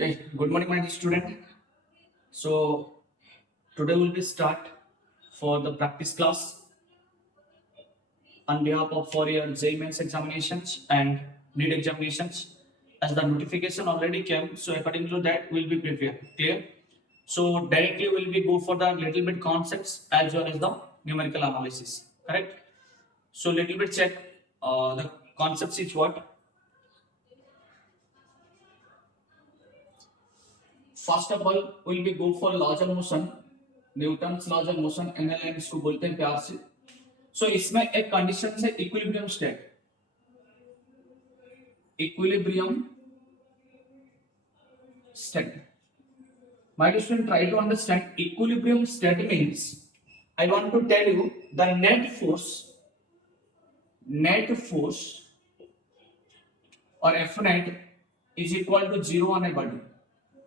Okay, good morning, my dear student. So today will be start for the practice class on behalf of for your JEE Mains examinations and NEET examinations. As the notification already came, so according to that, we'll be prepared. Clear? So directly we'll be go for the little bit concepts as well as the numerical analysis. Correct? So little bit check the concepts is what. First of all will be go for laws of motion Newton's laws of motion NLM इसको बोलते हैं प्यार से सो इसमें एक condition है equilibrium state equilibrium state. My dear student, try to understand equilibrium state means I want to tell you the net force or F net is equal to 0 on a body.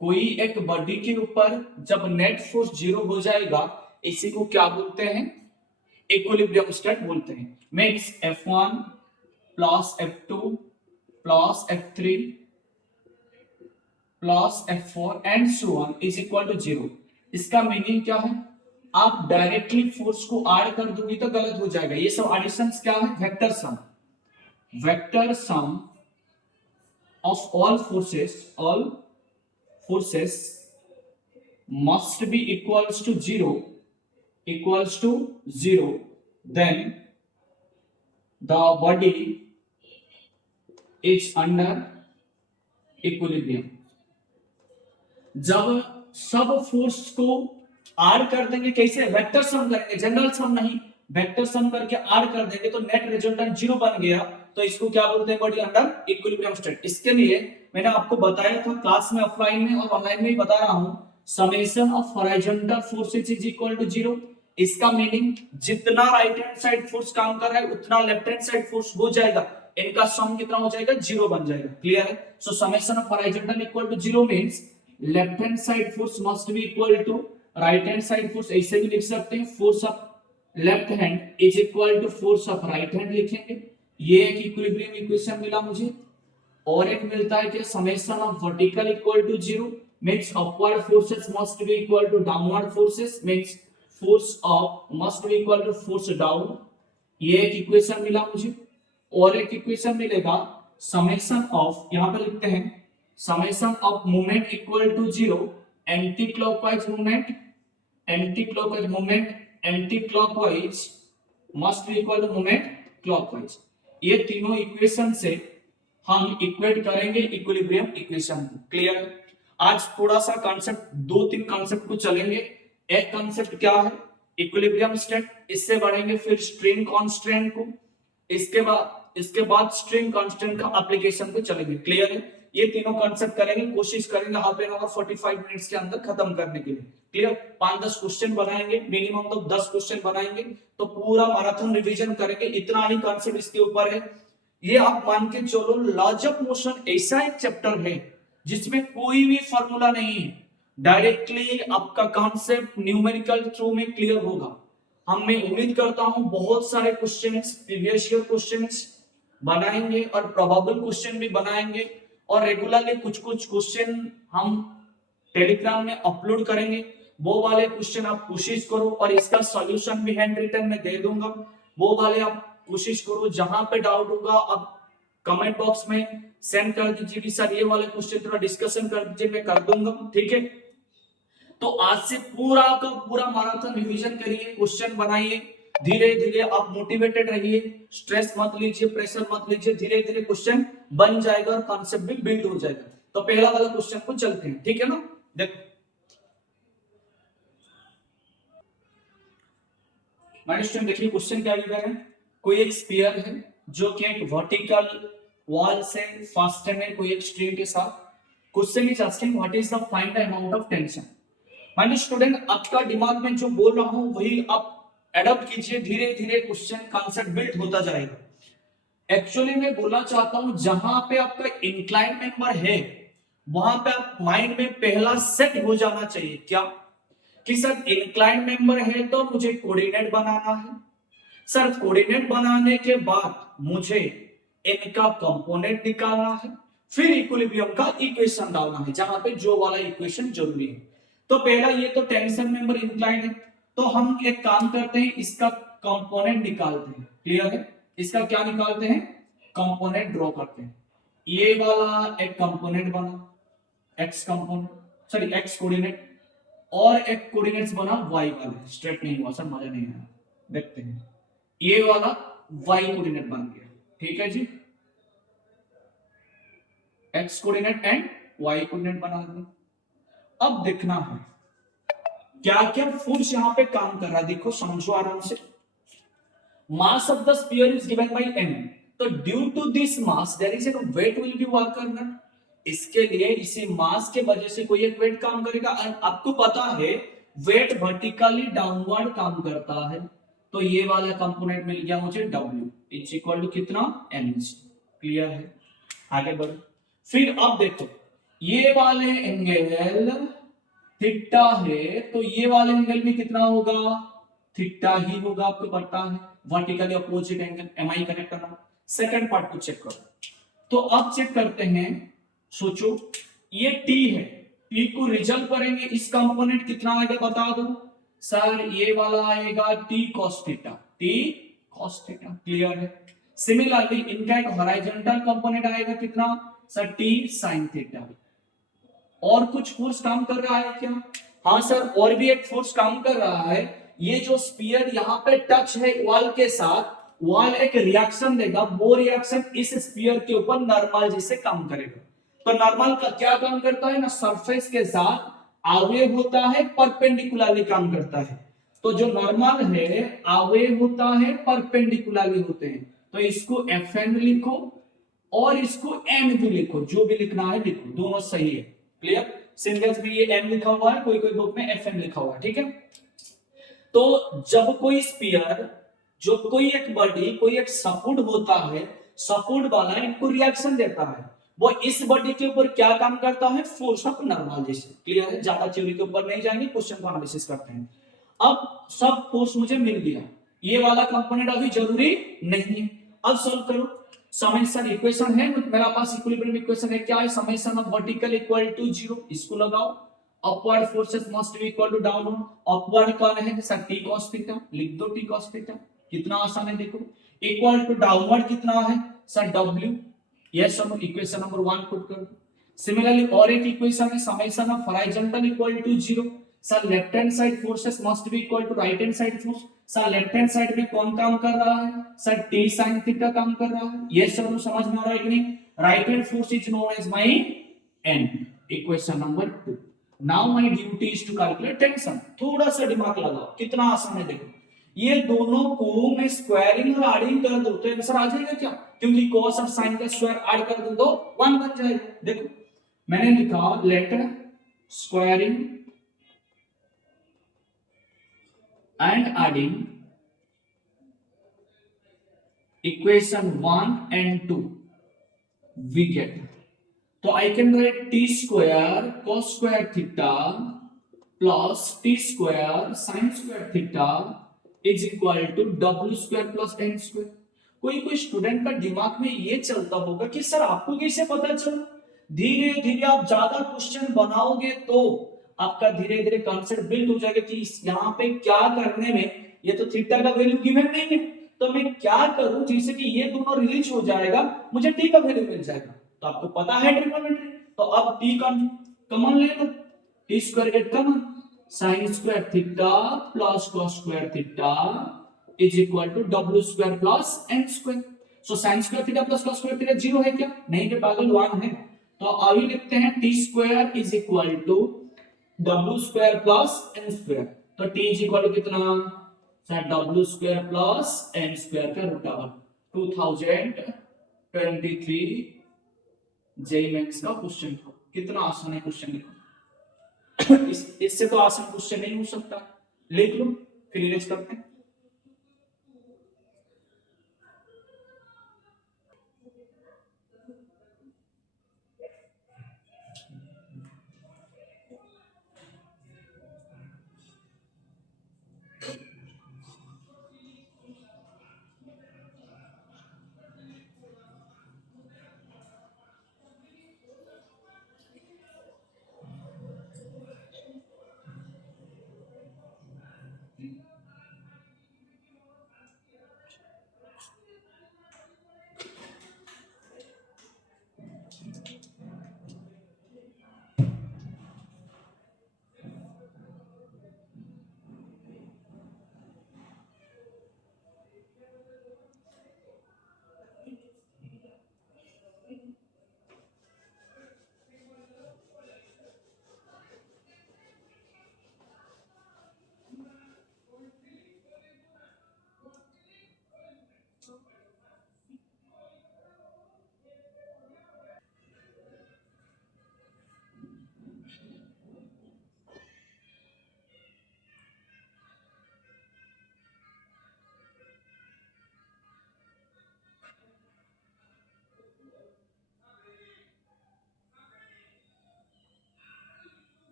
कोई एक body के ऊपर जब net force 0 हो जाएगा इसी को क्या बोलते हैं इक्विलिब्रियम स्टेट बोलते हैं means F1 plus F2 plus F3 plus F4 and so on is equal to 0. इसका मीनिंग क्या है आप डायरेक्टली फोर्स को ऐड कर दोगे तो गलत हो जाएगा. ये सब एडिशंस क्या है vector sum of all forces must be equals to 0 then the body is under equilibrium. जब सब फोर्स को ऐड कर देंगे कैसे वेक्टर सम करेंगे जनरल सम नहीं वेक्टर सम करके ऐड कर देंगे तो नेट रिजल्टेंट 0 बन गया तो इसको क्या बोलते हैं बॉडी अंडर इक्विलिब्रियम स्टेट. इसके लिए मैंने आपको बताया था क्लास में ऑफलाइन में और ऑनलाइन में भी बता रहा हूं summation of horizontal forces is equal to 0. इसका मीनिंग जितना राइट हैंड साइड फोर्स काम कर रहा है उतना लेफ्ट हैंड साइड फोर्स हो जाएगा इनका सम कितना हो जाएगा 0 बन जाएगा. क्लियर है. So summation of horizontal equal to 0 means left hand side force must be equal to right hand side force. ऐसे भी लिख सकते हैं force of left hand is equal to force of right hand लिखेंगे. ये एक equilibrium equation मिला मुझे और एक मिलता है कि summation of vertical equal to 0 means upward forces must be equal to downward forces means force up must be equal to force down. ये एक इक्वेशन मिला मुझे और एक इक्वेशन मिलेगा समेशन ऑफ यहां पे लिखते हैं summation of moment equal to 0 anti clockwise must be equal to moment clockwise. ये तीनों इक्वेशन से हम इक्वेट करेंगे इक्विलिब्रियम इक्वेशन को. क्लियर. आज थोड़ा सा कांसेप्ट 2-3 कांसेप्ट को चलेंगे. एक कांसेप्ट क्या है इक्विलिब्रियम स्टेट इससे बढ़ेंगे फिर स्ट्रिंग कांस्टेंट को इसके बाद स्ट्रिंग कांस्टेंट का एप्लीकेशन पे चलेंगे. क्लियर है. ये तीनों कांसेप्ट करेंगे कोशिश करेंगे हाफ एन आवर 45 मिनट्स के अंदर खत्म करने के लिए. क्लियर. 5-10 क्वेश्चन बनाएंगे मिनिमम तो 10 क्वेश्चन बनाएंगे तो पूरा मैराथन रिवीजन करेंगे. इतना ही कांसेप्ट इसके ऊपर है. ये आप मान के चलो लॉज ऑफ मोशन ऐसा एक चैप्टर है जिसमें कोई भी फॉर्मूला नहीं है डायरेक्टली आपका कॉन्सेप्ट न्यूमेरिकल थ्रू में क्लियर होगा. मैं उम्मीद करता हूं बहुत सारे क्वेश्चंस प्रीवियस ईयर क्वेश्चंस बनाएंगे और प्रोबेबल क्वेश्चन भी बनाएंगे और रेगुलरली कुछ क्वेश्चन हम टेलीग्राम में अपलोड करेंगे. वो वाले क्वेश्चन आप कोशिश करो और इसका सॉल्यूशन भी हैंड रिटन में दे दूंगा. वो वाले आप कोशिश करो जहां पे डाउट होगा आप कमेंट बॉक्स में सेंड कर दीजिए कि सर ये वाले क्वेश्चन थोड़ा डिस्कशन कर दीजिए मैं कर दूंगा. ठीक है. तो आज से पूरा का पूरा मैराथन रिवीजन करिए क्वेश्चन बनाइए धीरे धीरे आप मोटिवेटेड रहिए स्ट्रेस मत लीजिए प्रेशर मत लीजिए धीरे धीरे क्वेश्चन बन जाएगा और कॉन्सेप्ट भी बिल्ड हो जाएगा. तो पहला वाला क्वेश्चन को चलते हैं. ठीक है ना. देखो माय स्टूडेंट देखिए क्वेश्चन क्या लिखा है. कोई एक स्फीयर है जो कि एक वर्टिकल वॉल से फास्टेन है कोई एक स्ट्रिंग के साथ. Question is asking what is the find the amount of tension. My student आपका दिमाग में जो बोल रहा हूं वही आप एडॉप्ट कीजिए धीरे धीरे क्वेश्चन कांसेप्ट बिल्ड होता जाएगा. एक्चुअली मैं बोलना चाहता हूं जहां पे आपका इंक्लाइन मेंबर है वहां पे आप माइंड में पहला सेट हो जाना चाहिए क्या कि सर इंक्लाइन मेंबर है तो मुझे कोऑर्डिनेट बनाना है. सर कोऑर्डिनेट बनाने के बाद मुझे इनका कंपोनेंट निकालना है फिर इक्विलिब्रियम का इक्वेशन डालना है, जहां पे जो वाला इक्वेशन जरूरी है। तो पहला ये तो टेंशन मेंबर इंक्लाइंड है, तो हम एक काम करते हैं, इसका कंपोनेंट निकालते हैं। क्लियर है? इसका क्या निकालते हैं? कंपोनेंट ड्रॉ करते हैं। ये वाला एक कंपोनेंट बना, x component, sorry x coordinate, और एक कोऑर्डिनेट्स बना वाई वाले। स्ट्रेट नहीं हुआ सर, मजा नहीं आया, देखते हैं। ये वाला वाई कोऑर्डिनेट बन गया, ठीक है जी। X coordinate and Y coordinate बना दिया। अब देखना है क्या क्या फोर्स यहां पे काम कर रहा है, देखो समझो आराम से। Mass of the sphere is given by m, तो due to this mass there is an weight will be work करना। इसके लिए इसी मास के वजह से कोई एक वेट काम करेगा। आपको पता है वेट वर्टिकली डाउनवर्ड काम करता है, तो ये वाला कंपोनेंट मिल गया मुझे w इज इक्वल टू कितना, mg। क्लियर है? आगे बढ़ो। फिर अब देखो, ये वाले एंगल थीटा है, तो ये वाले एंगल में कितना होगा, थीटा ही होगा, आपको पता है। Vertically opposite angle, am I connect करना। सेकंड पार्ट को चेक करो, तो अब चेक करते हैं। सोचो ये t है, t को रिजल्व करेंगे, इस कंपोनेंट कितना आएगा बता दो सर। ये वाला आएगा t cos theta, t cos theta. Clear है? सिमिलरली इनका एक हॉरिजॉन्टल कंपोनेंट आएगा कितना सर, t sin थीटा। और कुछ फोर्स काम कर रहा है क्या? हाँ सर, और भी एक फोर्स काम कर रहा है। ये जो स्फीयर यहाँ पे टच है वॉल के साथ, वॉल एक रिएक्शन देगा, वो रिएक्शन इस स्फीयर के ऊपर नॉर्मल जैसे काम करेगा। तो नॉर्मल का क्या काम करता है ना, सरफेस के साथ आवे होता है, परपेंडिकुलरली काम करता है। तो जो नॉर्मल है आवे होता है, परपेंडिकुलरली होते हैं। तो इसको एफ एन लिखो और इसको एन भी लिखो, जो भी लिखना है लिखो, दोनों सही है। क्लियर? सिंगल्स में ये एम लिखा हुआ है, कोई कोई बुक में एफ एन लिखा हुआ है, ठीक है। तो जब कोई स्पीयर, जो कोई एक बॉडी, कोई एक सपोर्ट होता है, सपोर्ट वाला इनको रिएक्शन देता है, वो इस बॉडी के ऊपर क्या काम करता है, फोर्स ऑफ नॉर्मल जैसे। क्लियर है? ज्यादा थ्योरी के ऊपर नहीं जाएंगे, क्वेश्चन को एनालिसिस करते हैं। अब सब फोर्स मुझे मिल गया, ये वाला कंपोनेंट अभी जरूरी नहीं है। अब सॉल्व करो। समेशन इक्वेशन है मेरा पास, इक्विलिब्रियम इक्वेशन है, क्या है, summation of vertical equal to 0, इसको लगाओ। Upward forces must be equal to downward. Upward कौन है सर, t cos थीटा, लिख दो t cos थीटा। कितना आसान है देखो। इक्वल टू डाउनवर्ड कितना है सर, w। यस और नो, इक्वेशन नंबर 1 पुट कर दो। सिमिलरली और एक इक्वेशन है, summation of horizontal equal to 0। Sir left hand side forces must be equal to right hand side force. Sir left hand side में कौन काम कर रहा है सर, t sin थीटा काम कर रहा है। यस और नो, समझ में आ रहा है कि नहीं? Right hand force is known as my n, equation number 2। Now my duty is to calculate tension. थोड़ा सा दिमाग लगाओ, कितना आसान है देखो। ये दोनों को मैं स्क्वायरिंग और एडिंग कर दूं तो आंसर आ जाएगा क्या, क्योंकि cos और sin का स्क्वायर ऐड कर दूं तो 1 बन जाएगा। देखो मैंने लिखा let squaring and adding equation 1 and 2 we get, so I can write t square cos square theta plus t square sin square theta is equal to w square plus n square। कोई कोई student का दिमाग में ये चलता होगा कि sir आपको कैसे पता चला। धीरे धीरे आप ज्यादा क्वेश्चन बनाओगे तो आपका धीरे धीरे कॉन्सेप्ट बिल्ड हो जाएगा कि यहाँ पे क्या करने में, ये तो थीटा का वैल्यू गिवन नहीं है, तो मैं क्या करूं जिससे कि ये दोनों रिलीज हो जाएगा, मुझे टी का वैल्यू मिल जाएगा। तो आपको पता है ट्रिग्नोमेट्री, तो अब टी का कॉमन ले लो, T square get common, sin square theta plus cos square theta is equal to w square plus n square. So sin square theta plus cos square theta 0 है क्या? नहीं के पागल, 1 है। तो अभी लिखते हैं t square is equal to w square plus n square. तो t इज इक्वल टू कितना sir, w square plus n square का रूट ओवर 2023 जेईई मेंस का क्वेश्चन था। कितना आसान है क्वेश्चन लिखो। इससे तो आसान क्वेश्चन नहीं हो सकता। लिख लो फिर इरेज करते हैं।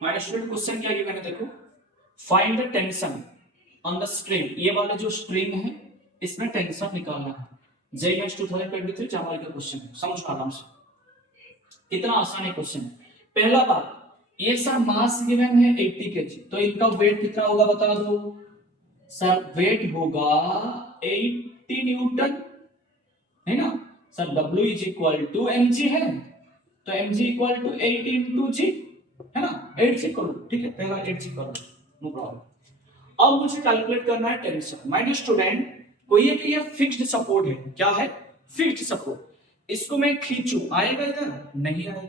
माय स्टूडेंट क्वेश्चन क्या गिवन है देखो, find the tension on the string, ये वाला जो स्ट्रिंग है इसमें टेंशन निकालना है। जेईई मेंस 2023 चावल का क्वेश्चन है, समझो आराम से, कितना आसान है क्वेश्चन। पहला बात, ये सर मास गिवन है 80 केजी, तो इनका वेट कितना होगा बता दो सर, वेट होगा 80 न्यूटन, है ना sir. W is equal to mg है, तो mg equal to 8 into g, है ना, 8 से करो, ठीक है, पहला 8 से करो, नो प्रॉब्लम। अब मुझे कैलकुलेट करना है टेंशन। माय स्टूडेंट, कोई है कि ये फिक्स्ड सपोर्ट है, क्या है, फिक्स्ड सपोर्ट, इसको मैं खींचूं, आएगा इधर, नहीं आएगा।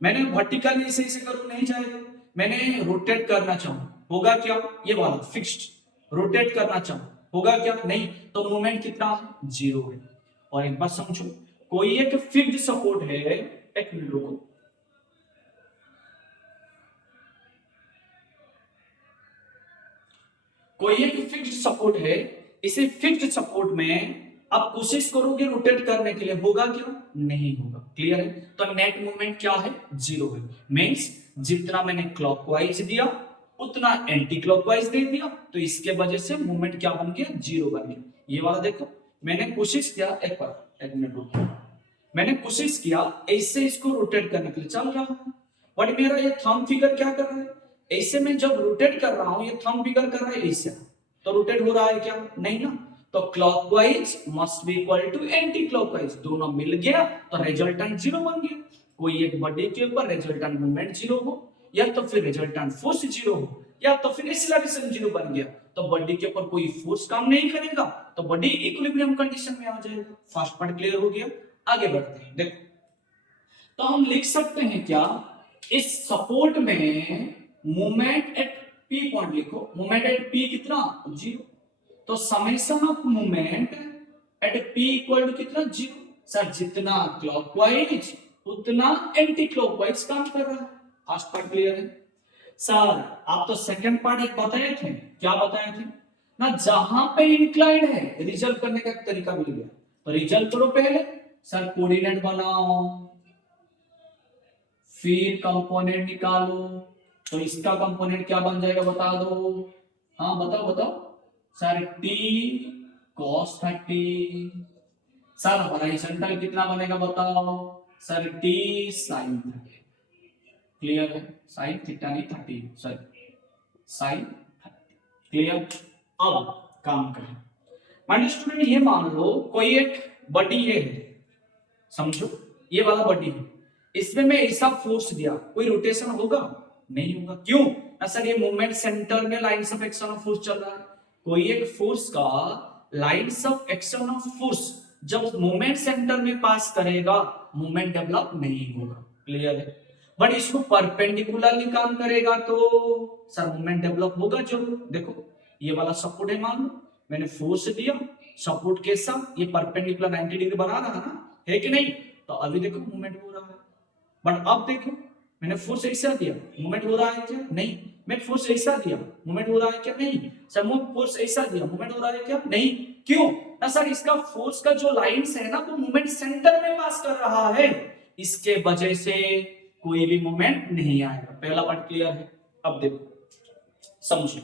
मैंने वर्टिकल ऐसे ऐसे करूं, नहीं जाएगा। मैंने रोटेट करना चाहूं, होगा क्या, ये वाला फिक्स्ड, रोटेट करना चाहूं, होगा क्या, नहीं, तो मूवमेंट कितना है, 0 है। और एक बात समझो, कोई एक फिक्स्ड सपोर्ट है, एक मिनट रुको, कोई एक फिक्स्ड सपोर्ट है, इसे फिक्स्ड सपोर्ट में आप कोशिश करोगे रोटेट करने के लिए, होगा क्या, नहीं होगा। क्लियर है, तो नेट मूवमेंट क्या है, 0 है। मींस जितना मैंने क्लॉकवाइज दिया उतना एंटी क्लॉकवाइज दे दिया, तो इसके वजह से मूवमेंट क्या बन गया, 0 बन गया। ये वाला देखो, मैंने कोशिश किया, एक बार एक मिनट रुको, मैंने कोशिश किया ऐसे इसको रोटेट करने के लिए, चल रहा है, बट मेरा ये थंब फिगर क्या कर रहा है, ऐसे में जब रोटेट कर रहा हूं, ये थंब फिगर कर रहा है ऐसे, तो रोटेट हो रहा है क्या, नहीं ना। तो clockwise must be equal to anti clockwise, दोनों मिल गया तो रिजल्टेंट 0 बन गया। कोई एक बॉडी के ऊपर रिजल्टेंट मूवमेंट 0 हो, या तो फिर रिजल्टेंट फोर्स 0 हो, या तो फिर एक्सीलरेशन 0 बन गया, तो बॉडी के ऊपर कोई फोर्स काम नहीं करेगा, तो बॉडी इक्विलिब्रियम कंडीशन में आ जाएगा। फर्स्ट पार्ट क्लियर हो गया, आगे बढ़ते हैं। देखो, तो हम लिख सकते हैं क्या, इस सपोर्ट में मूवमेंट एट पी पॉइंट लिखो, मूवमेंट एट पी कितना, 0, तो summation of movement at P equal to कितना, 0। सर जितना क्लॉकवाइज उतना एंटी क्लॉकवाइज काम कर रहा है। फर्स्ट पार्ट क्लियर है सर। आप तो सेकंड पार्ट एक बताए थे, क्या बताए थे ना, जहां पे इंक्लाइंड है रिजल्व करने का तरीका मिल गया, तो रिजल्व करो पहले सर, कोऑर्डिनेट बनाओ, फिर कंपोनेंट निकालो, तो इसका कंपोनेंट क्या बन जाएगा बता दो, हाँ बताओ बताओ sir, t cos 30, sir horizontal कितना बनेगा बताओ सर, t sin 30, क्लियर है, sin थीटा नहीं 30, सॉरी sin 30, क्लियर। अब काम करें, माइनर स्टूडेंट, ये मान लो कोई एक बॉडी है, समझो ये वाला बॉडी है, इसमें मैं ऐसा फोर्स दिया, कोई रोटेशन होगा, नहीं होगा, क्यों ना सर, ये मूवमेंट सेंटर में lines of action of force चल रहा है। कोई एक फोर्स का lines of action of force जब मूवमेंट सेंटर में पास करेगा, मूवमेंट डेवलप नहीं होगा, क्लियर है। बट इसको परपेंडिकुलरली काम करेगा तो सर मूवमेंट डेवलप होगा जरूर। देखो ये वाला सपोर्ट है, मान लो मैंने फोर्स दिया, सपोर्ट के साथ ये परपेंडिकुलर 90 डिग्री बना रहा ना, है कि नहीं, तो अभी देखो मूवमेंट हो रहा है। बट अब देखो मैंने फोर्स ऐसा दिया, मूवमेंट हो रहा है क्या, नहीं। मैं फोर्स ऐसा दिया, मूवमेंट हो रहा है क्या, नहीं। सर मैं फोर्स ऐसा दिया, मूवमेंट हो रहा है क्या, नहीं। क्यों ना सर, इसका फोर्स का जो लाइंस है ना, वो मूवमेंट सेंटर में पास कर रहा है, इसके वजह से कोई भी मूवमेंट नहीं आएगा। पहला पार्ट क्लियर है। अब देखो समझो,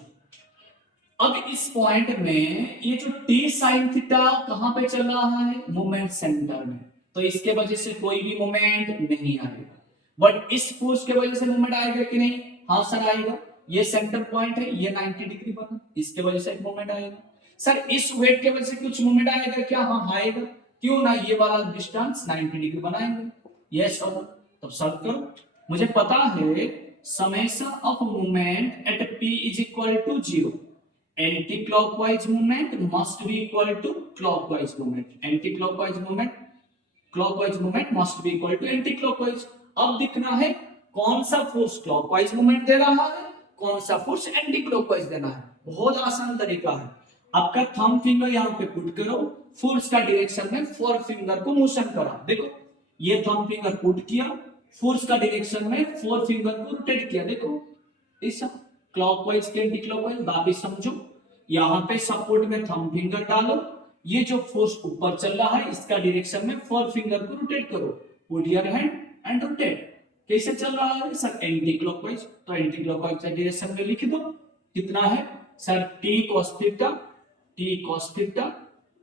अब इस पॉइंट में ये जो t sin थीटा कहां पे चल रहा है, मूवमेंट सेंटर में, तो इसके वजह से कोई भी मूवमेंट नहीं आएगा। बट इस फोर्स के वजह से मूवमेंट आएगा कि नहीं, हाँ सर आएगा। ये सेंटर पॉइंट है, ये 90 डिग्री बना, इसके वजह से एक मूवमेंट आएगा। सर इस वेट के वजह से कुछ मूवमेंट आएगा क्या, हाँ आएगा। क्यों ना, ये वाला डिस्टेंस 90 डिग्री बनाएंगे, यस सर। तब सॉल्व करो, मुझे पता है summation of movement at p is equal to 0, anti clockwise movement must be equal to clockwise movement, anti clockwise movement clockwise movement must be equal to anti clockwise. अब दिखना है कौन सा फोर्स क्लॉकवाइज मूवमेंट दे रहा है, कौन सा force anti clockwise देना है। बहुत आसान तरीका है, आपका थंब फिंगर यहां पे पुट करो, फोर्स का डायरेक्शन में फोर फिंगर को मोशन करा, देखो ये थंब फिंगर पुट किया, फोर्स का डायरेक्शन में फोर फिंगर को रोटेट किया, देखो ऐसा क्लॉकवाइज के एंटी क्लॉकवाइज। वापस समझो, यहां पे सपोर्ट में थंब फिंगर डालो, ये जो फोर्स ऊपर चल रहा है इसका डायरेक्शन में फोर फिंगर को रोटेट करो, put your hand and rotate, कैसे चल रहा है सर, एंटी क्लॉकवाइज, तो एंटी क्लॉकवाइज डायरेक्शन में लिख दो, कितना है sir T cos theta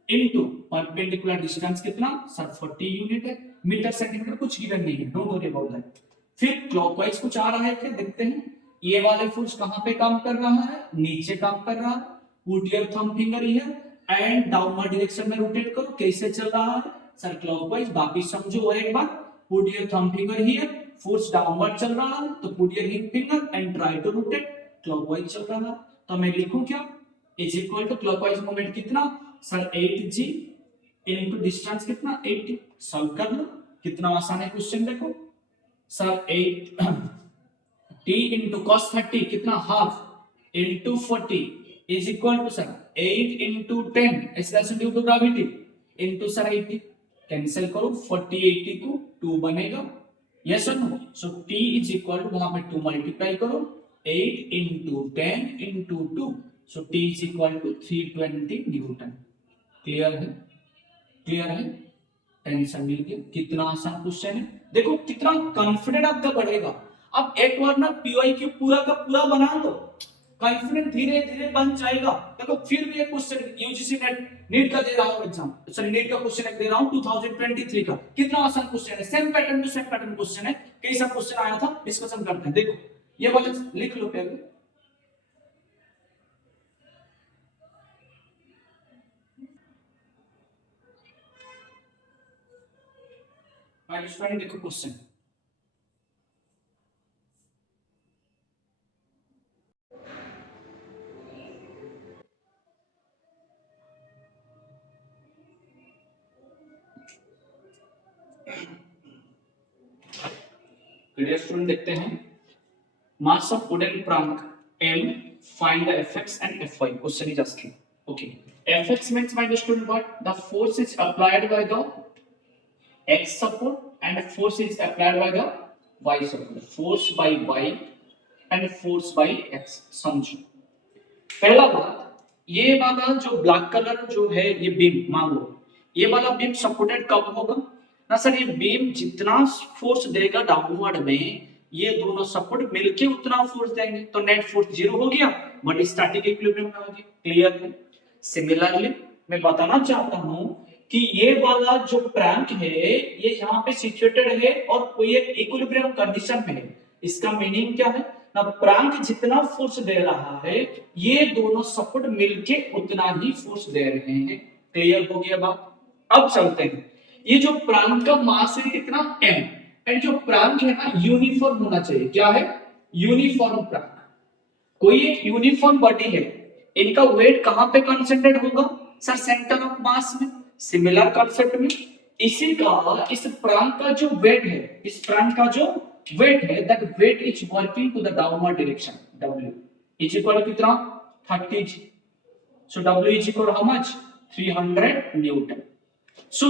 into perpendicular distance कितना सर 40 यूनिट है, मीटर सेंटीमीटर कुछ गिवन नहीं है, डोंट वरी अबाउट दैट। फिर क्लॉकवाइज कुछ आ रहा है क्या, देखते हैं। ये वाले फोर्स कहां पे काम कर रहा है, नीचे काम कर रहा है, put your thumb finger here and downward direction में रोटेट करो, कैसे चल रहा है सर क्लॉकवाइज, बाकी समझो और एक बार, put your thumb finger here, force downward चल रहा है तो put your ring finger and try to rotate, clockwise चल रहा है, तो मैं लिखूं क्या, is equal to clockwise moment कितना सर 8g इनटू डिस्टेंस कितना 80, सॉल्व कर लो, कितना आसान है क्वेश्चन, देखो सर 8 t इनटू cos 30 कितना half into 40 is equal to sir 8 into 10 acceleration due to gravity into sir 80, cancel करो 40 80 को 2 बनेगा, यस और no, so t is equal to वहां पे 2 मल्टीप्लाई करो 8 into 10 into 2, so t is equal to 320 newton. Clear है, clear है, tension मिल गया, कितना आसान क्वेश्चन है, देखो कितना कॉन्फिडेंट आपका बढ़ेगा। अब एक बार ना पीवाईक्यू पूरा का पूरा बना लो, कॉन्फिडेंट धीरे धीरे बन जाएगा। देखो फिर भी एक क्वेश्चन यूजीसी नेट नीट का दे रहा हूं एग्जाम, सॉरी नीट का क्वेश्चन दे रहा हूं 2023 का, कितना आसान क्वेश्चन है, same pattern to same pattern question है, कैसा क्वेश्चन आया था डिस्कशन करते हैं। देखो ये वाला लिख लो पहले, देखो क्वेश्चन, स्टूडेंट देखते हैं, mass of wooden plank m, find the fx and fy, question is asking, okay, fx means my student what, the force is applied by the x support and force is applied by the y support, force by y and force by x, समझो। पहला बात, ये वाला जो black colour जो है ये beam, मान लो ये वाला बीम सपोर्टेड कब होगा ना सर, ये बीम जितना फोर्स देगा डाउनवर्ड में, ये दोनों सपोर्ट मिलके उतना फोर्स देंगे, तो नेट फोर्स 0 हो गया, बट स्टैटिक इक्विलिब्रियम में होगी। क्लियर है। सिमिलरली मैं बताना चाहता हूं कि ये वाला जो प्रैंक है ये यहाँ पे सिचुएटेड है और कोई एक इक्विलिब्रियम कंडीशन में है, इसका मीनिंग क्या है ना, प्रांक जितना फोर्स दे रहा है ये दोनों सपोर्ट मिलके उतना ही फोर्स दे रहे हैं। क्लियर हो गया बात। अब चलते हैं, ये जो प्रांक का मास है कितना m, एंड जो प्रांक है ना यूनिफॉर्म होना चाहिए, क्या है यूनिफॉर्म प्रांक, कोई एक यूनिफॉर्म बॉडी है, इनका वेट कहां पे कंसंट्रेट होगा सर, सेंटर ऑफ मास में, सिमिलर कांसेप्ट में इसी का इस प्रांक का जो वेट है, इस प्रांक का जो वेट है, that weight is working to the downward direction, w is equal to कितना 30g, so w is equal to how much 300 newton, so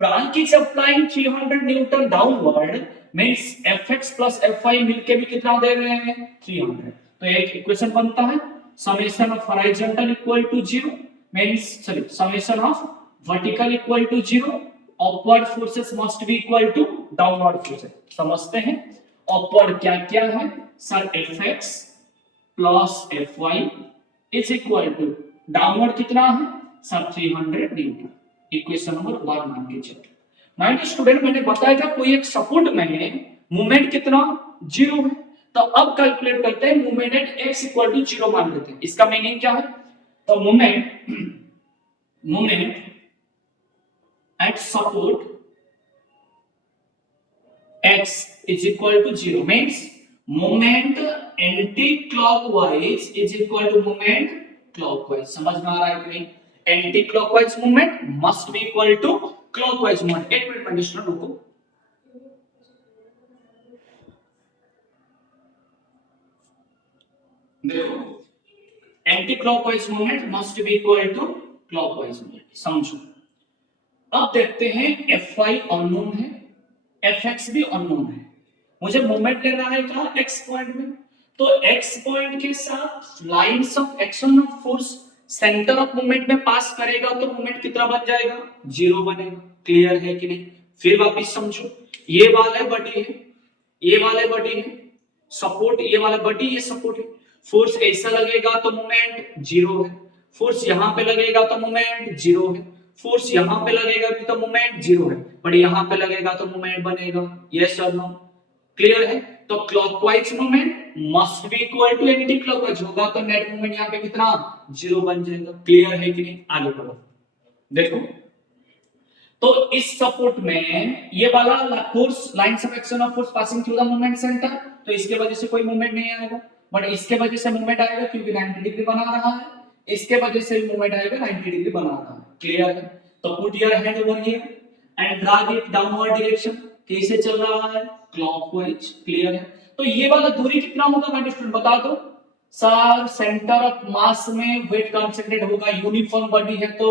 प्रांक is applying 300 newton downward, means fx plus fy मिलके भी कितना दे रहे हैं 300, तो एक equation बनता है summation of horizontal equal to 0 means sorry summation of vertical equal to 0, upward forces must be equal to downward forces, समझते हैं। upward क्या क्या है sir, fx plus fy is equal to downward कितना है सर 300 न्यूटन, इक्वेशन नंबर 1 मान के चलो। माइंड स्टूडेंट मैंने बताया था कोई एक सपोर्ट में मूवमेंट कितना 0 है, तो अब कैलकुलेट करते हैं movement at x equal to 0 मान लेते हैं, इसका मीनिंग क्या है, तो movement at support x is equal to 0 means moment anti-clockwise is equal to moment clockwise, समझ में आ रहा है कि नहीं, anti-clockwise movement must be equal to clockwise movement। एक मिनट में स्टूडेंट रुको, देखो anti-clockwise movement must be equal to clockwise movement, समझो। अब देखते हैं Fy अननोन है, Fx भी अननोन है, मुझे मोमेंट लेना है कहां x पॉइंट में, तो x पॉइंट के साथ lines of action of force centre of moment में पास करेगा तो मोमेंट कितना बन जाएगा 0 बनेगा। क्लियर है कि नहीं, फिर वापस समझो, ये वाला बॉडी है, ये वाले बॉडी है सपोर्ट, ये वाला बॉडी ये सपोर्ट है। फोर्स ऐसा लगेगा तो मोमेंट जीरो है, फोर्स यहाँ पे लगेगा तो मोमेंट जीरो है, फोर्स यहाँ पे लगेगा भी तो मोमेंट जीरो है, बट यहाँ पे लगेगा तो मोमेंट बनेगा। यस और नो? क्लियर है? तो clockwise moment must be equal to anti clockwise होगा तो नेट मोमेंट यहाँ पे कितना जीरो बन जाएगा। क्लियर है कि नहीं? आगे बढ़ो। देखो तो इस सपोर्ट में ये वाला force lines of action of force passing through the moment centre, तो इसके वजह से कोई मूवमेंट नहीं आएगा, बट इसके वजह से मूवमेंट आएगा क्योंकि 90 डिग्री बना रहा है, इसके वजह से मूवमेंट आएगा 90 डिग्री बना रहा है। क्लियर है? तो put your hand over here and drag it downward direction. कैसे चल रहा है? क्लॉकवाइज। क्लियर है? तो ये वाला दूरी कितना होगा माय स्टूडेंट बता दो सर। सेंटर ऑफ मास में वेट कंसंट्रेट होगा, यूनिफॉर्म बॉडी है तो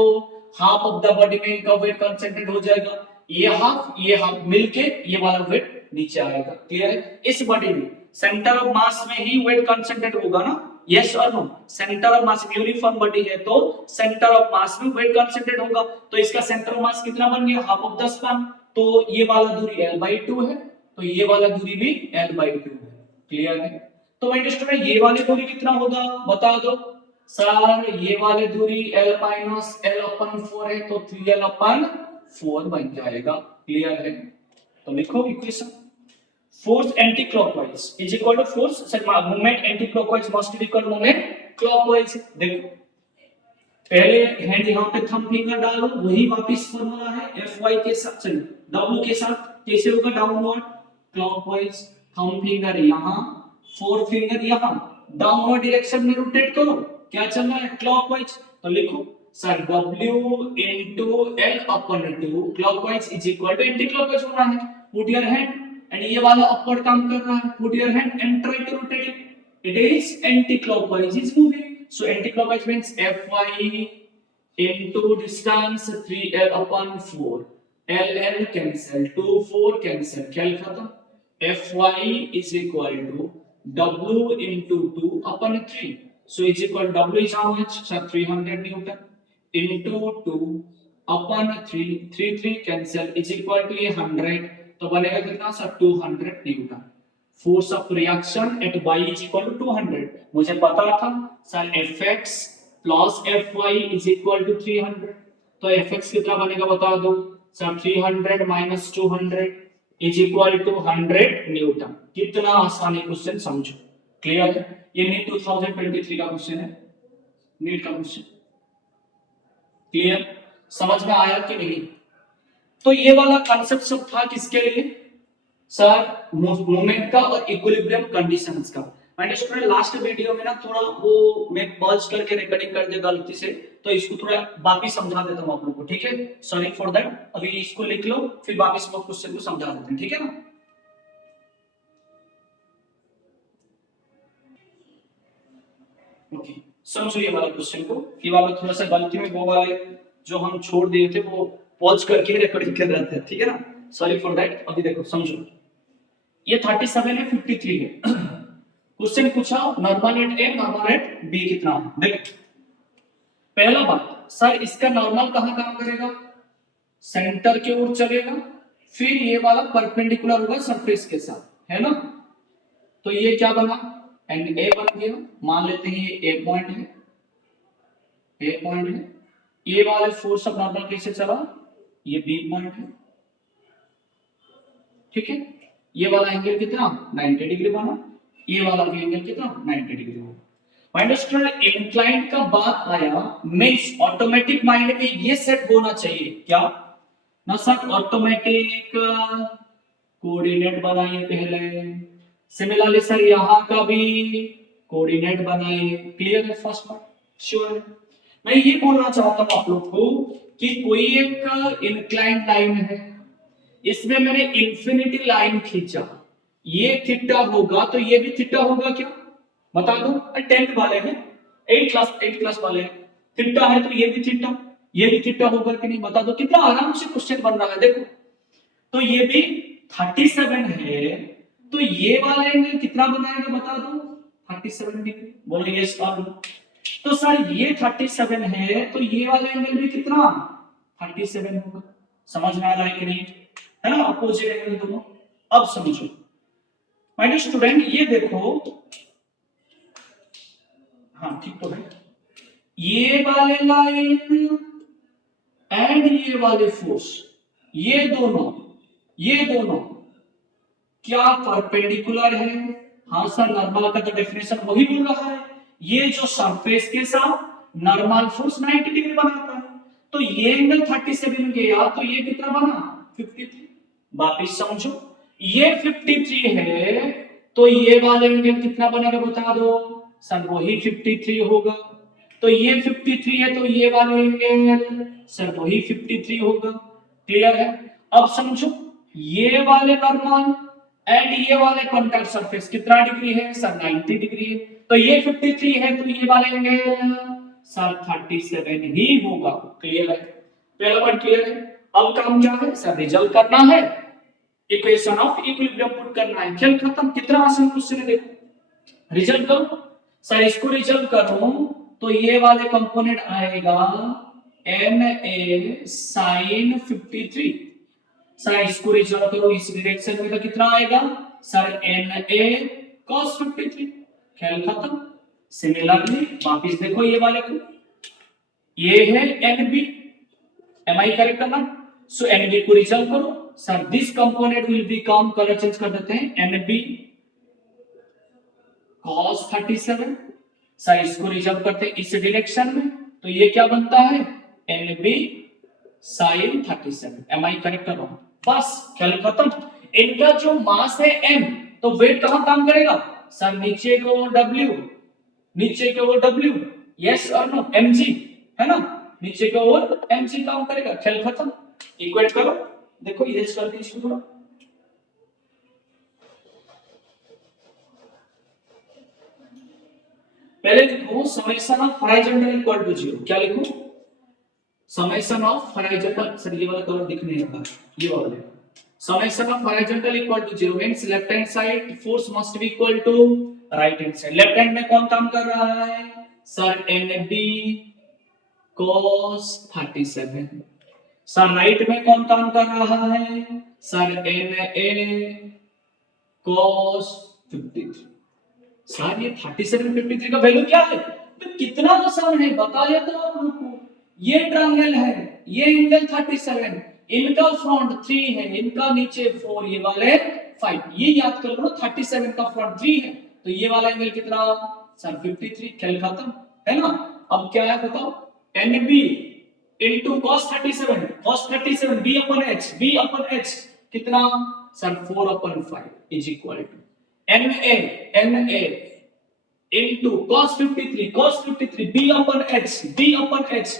हाफ ऑफ द बॉडी में इनका वेट कंसंट्रेट हो जाएगा, ये हाफ मिलके ये वाला वेट नीचे आएगा। क्लियर है? इस बॉडी में सेंटर ऑफ मास में ही वेट कंसंट्रेट होगा ना? यस और no? Centre of mass uniform body है तो सेंटर ऑफ मास में वेट कंसंट्रेट होगा, तो इसका सेंटर ऑफ मास कितना बन गया? Half of the span. तो ये वाला दूरी l/2 है, तो ये वाला दूरी भी l/2 है। क्लियर है? तो माय स्टूडेंट ये वाली दूरी कितना होगा बता दो सर। ये वाली दूरी l माइनस l/4 है तो 3l/4 बन जाएगा। क्लियर है? तो लिखो equation force anti clockwise is equal to force moment anti clockwise must be equal to moment clockwise. देखो पहले हैंड यहाँ पे थंब फिंगर डालो, वही वापस फॉर्मूला है Fy के साथ, चलिए W के साथ कैसे होगा? डाउनवर्ड क्लॉकवाइज, थंब फिंगर यहाँ, फोर फिंगर यहाँ, डाउनवर्ड डायरेक्शन में रोटेट करो। क्या चल रहा है? क्लॉकवाइज। तो लिखो sir W into L/2 clockwise is equal to anti clockwise होना है। पुट योर हैंड एंड ये वाला अपवर्ड काम कर रहा है, put your hand and try to rotate it, it is anti-clockwise is moving, so anti-clockwise means Fy into distance 3l/4, l cancel, 2 4 cancel, ख्याल खत्म। Fy is equal to W into 2/3, so is equal W is how much? So 300 Newton into 2/3, 3 cancel is equal to 100, तो बनेगा कितना sir? 200 newton. Force of reaction at y is equal to 200। मुझे पता था sir Fx plus Fy is equal to 300, तो Fx कितना बनेगा बता दो sir. 300 minus 200 is equal to 100 newton. कितना आसान है क्वेश्चन, समझो। क्लियर है? ये नीट 2023 का क्वेश्चन है, नीट का क्वेश्चन। क्लियर? समझ में आया कि नहीं? तो ये वाला कांसेप्ट सब था किसके लिए सर? मोमेंट का और इक्विलिब्रियम कंडीशंस का। मैंने स्टूडेंट लास्ट वीडियो में ना थोड़ा वो मैं पॉज करके रिकॉर्डिंग कर दिया गलती से, तो इसको थोड़ा वापस समझा देता हूं आप लोगों को। ठीक है? Sorry for that. अभी इसको लिख लो फिर वापस मैं क्वेश्चन को समझा देते हैं। ठीक है ना? ओके समझो ये वाला क्वेश्चन को। ये वाला थोड़ा सा गलती में वो वाले जो हम छोड़ दिए थे वो पॉज करके रिकॉर्डिंग कर रहे थे। ठीक है ना? Sorry for that. अभी देखो समझो, ये 37 है 53 है। क्वेश्चन पूछा normal at A normal at B कितना है। देख पहला बात सर, इसका नॉर्मल कहां काम करेगा? सेंटर के ओर चलेगा, फिर ये वाला परपेंडिकुलर होगा सरफेस के साथ, है ना? तो ये क्या बना? एंड ए बन गया। मान लेते हैं ये ए पॉइंट है, ए पॉइंट है। ये वाले फोर्स ऑफ नॉर्मल कैसे चला? ये बी पॉइंट है। ठीक है? ये वाला एंगल कितना? 90 डिग्री बना। ये वाला भी एंगल कितना? 90 डिग्री बना। माइनस स्टूडेंट इंक्लाइंड का बात आया, मींस ऑटोमेटिक माइंड में ये सेट होना चाहिए क्या ना सर? ऑटोमेटिक कोऑर्डिनेट बनाइए पहले, सिमिलरली सर यहां का भी कोऑर्डिनेट बनाइए। क्लियर है फर्स्ट पार्ट? श्योर है? मैं ये बोलना चाहता हूं आप लोग को कि कोई एक इंक्लाइंड लाइन है, इसमें मैंने इंफिनिटी लाइन खींचा, ये थीटा होगा तो ये भी थीटा होगा क्या? बता दो। 10th वाले हैं, 8th क्लास वाले हैं। थीटा है तो ये भी थीटा, ये भी थीटा होगा कि नहीं? बता दो। कितना आराम से क्वेश्चन बन रहा है। देखो तो ये भी 37 है, तो ये वाला एंगल कितना बनाएगा बता दो? 37 डिग्री। बोलो यस और नो। तो सर ये 37 है तो ये वाला एंगल भी कितना? 37 होगा। समझ में आ रहा है कि नहीं? है ना? अपोजिट एंगल दोनों। अब समझो, माय डियर स्टूडेंट ये देखो, हाँ ठीक तो है, ये वाले लाइन एंड ये वाले फोर्स, ये दोनों क्या परपेंडिकुलर है? हाँ सर, नॉर्मल का तो डेफिनेशन वही बोल रहा है, ये जो सरफेस के साथ नॉर्मल फोर्स 90 डिग्री बनाता है, तो ये एंगल 37 गया, तो ये कितना बना 53। वापिस समझो, ये 53 है, तो ये वाला एंगल कितना बनेगा बता दो सर, वही 53 होगा। तो ये 53 है, तो ये वाला एंगल सर वही 53 होगा। क्लियर है? अब समझो, ये वाले नॉर्मल एंड ये वाले कॉन्टैक्ट सरफेस कितना डिग्री है सर, 90 डिग्री है, तो ये 53 है, तो ये वाले एंगल सर 37 ही होगा। क्लियर है? पहला पॉइंट क्लियर है। अब काम क्या है सर, रिजल्व करना है, इक्वेशन ऑफ इक्विलिब्रियम पुट करना है। खेल खत्म। कितना आसान क्वेश्चन है, देखो रिजल्व करो सर, इसको रिजल्व करो तो ये वाले कंपोनेंट आएगा Na sin 53। सर इसको रिजल्व करो इस डायरेक्शन में, तो कितना आएगा सर Na cos 53। खेल खत्म। सिमिलरली वापिस देखो ये वाले को, ये है Nb, एम आई करेक्ट करना, सो Nb को रिजल्व करो sir, this component will become, colour change कर देते हैं, Nb cos 37। सर इसको रिजल्व करते हैं इस डायरेक्शन में, तो ये क्या बनता है Nb sin 37। Am I correct कर रहा हूं, बस खेल खत्म। इनका जो मास है m, तो वेट कहां काम करेगा सर, नीचे को w, नीचे की ओर w, यस और नो, mg है ना, नीचे की ओर mg काम करेगा। खेल खत्म। इक्वेट करो, देखो इरेज कर दीजिए इसको थोड़ा। पहले लिखो summation of horizontal equal to 0। क्या लिखूं? समेशन ऑफ हॉरिजॉन्टल, सर ये वाला कलर दिख नहीं रहा, ये वाला देखो। Summation of horizontal equal to 0 means left hand side force must be equal to right hand side. Left hand में कौन काम कर रहा है sir, Nb cos 37। Sir right में कौन काम कर रहा है सर, Na cos 53। सर ये 37 53 का वैल्यू क्या है, तो कितना आसान है बताया तो आप लोग को। ये ट्रायंगल है, ये एंगल 37, इनका फ्रंट 3 है, इनका नीचे 4, ये वाले 5। ये याद कर लो, 37 का फ्रंट 3 है, तो ये वाला एंगल कितना सर 53। खेल खत्म है ना। अब क्या है बताओ, Nb into cos 37, cos 37 b upon h कितना sir 4/5 is equal to Na into cos 53 b upon h।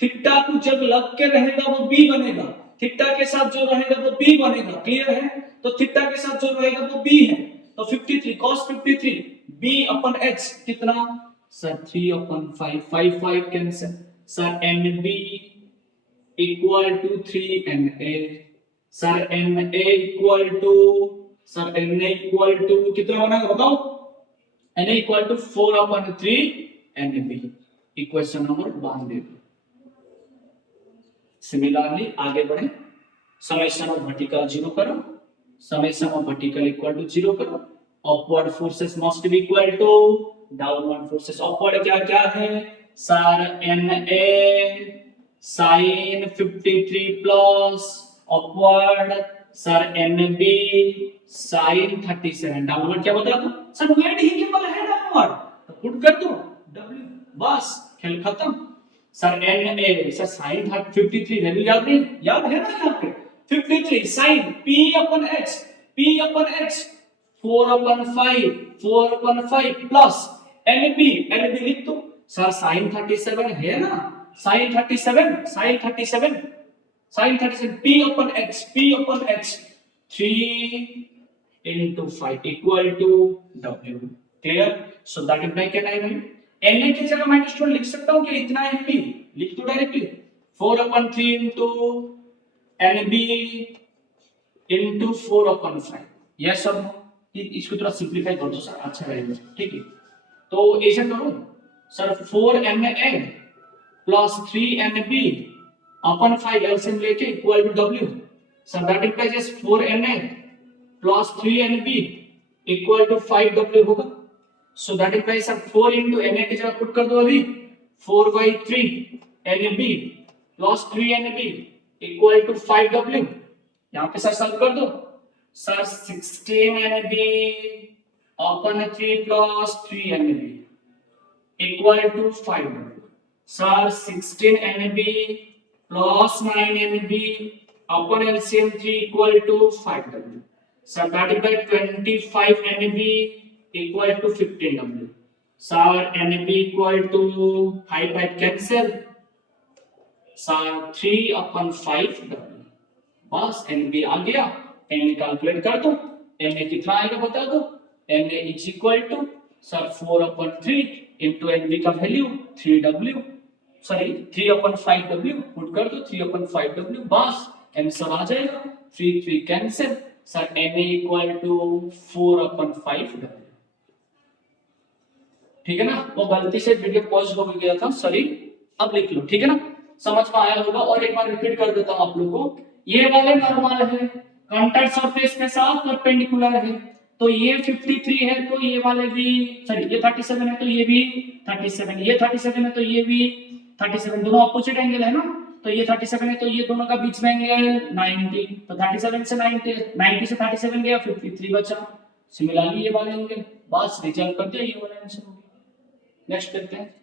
Theta को जब लग के रहेगा वो b बनेगा, थीटा के साथ जो रहेगा वो b बनेगा। क्लियर है? तो थीटा के साथ जो रहेगा वो b है, तो 53 cos 53 b upon h कितना sir 3/5, 5 cancel, sir Nb equal to 3Na, sir Na equal to कितना बनेगा बताओ, Na equal to 4/3 Nb। Equation number 1 दे दो। सिमिलरली आगे बढ़े, समेशन ऑफ वर्टिकल 0 करो, summation of vertical equal to 0 करो, upward forces must be equal to downward forces. Upward क्या क्या है sir, Na sin 53 plus upward sir Nb sin 37। Downward क्या बता दो सर, वेट ही केवल है डाउनवर्ड, तो पुट कर दो w, बस खेल खत्म। Sir Na sir sin 53 value याद नहीं, याद है ना यहाँ पे 53 sin p/h 4/5 प्लस Nb लिख दो सर, sin 37 है ना, sin 37 p/h 3 into 5 equal to w। Clear? So that imply क्या है, Na की जगह मैं स्टूडेंट लिख सकता हूं कि इतना Nb लिख दो directly, 4/3 into Nb into 4/5। Yes sir, इसको थोड़ा सिंपलीफाई कर दो सर, अच्छा रहेगा। ठीक है, तो ऐसा करो sir, 4Na plus 3Nb upon 5 LCM लेके equal to w। Sir that implies 4Na plus 3Nb equal to 5W होगा। So that is sir 4 into N A की जगह पुट कर दो अभी 4/3 NB plus 3NB equal to 5W। यहाँ पे sir solve कर दो sir 16NB upon 3 plus 3NB equal to 5W। Sir 16NB plus 9NB upon LCM 3 equal to 5W. So that is by 25 NB equal to 15W. So NB equal to 5 cancel. So 3 upon 5W. बस NB आ गया, NA calculate कर दो, NA कितना आएगा बता दो, NA is equal to sir 4 upon 3 into NB का value 3W, sorry 3 upon 5W put कर दो 3 upon 5W बस आंसर आ जाएगा 3 cancel sir Na equal to 4 upon 5W। ठीक है ना, वो गलती से वीडियो पॉज हो गया था, सॉरी। अब लिख लो, ठीक है ना, समझ में आया होगा। और एक बार रिपीट कर देता हूं आप लोगों को, ये वाले नॉर्मल है, कॉन्टैक्ट सरफेस के साथ परपेंडिकुलर है, तो ये 53 है तो ये वाले भी, सॉरी ये 37 है तो ये भी 37, ये 37 है तो ये भी 37, दोनों अपोजिट एंगल है ना, तो ये 37 है तो ये दोनों का बीच में एंगल 90, तो 37 से 90 से 37 गया 53 बचा। सिमिलरली ये वाले एंगल, बस रिजल्ट कर दिया, ये वाला आंसर हो गया। नेक्स्ट देखते हैं।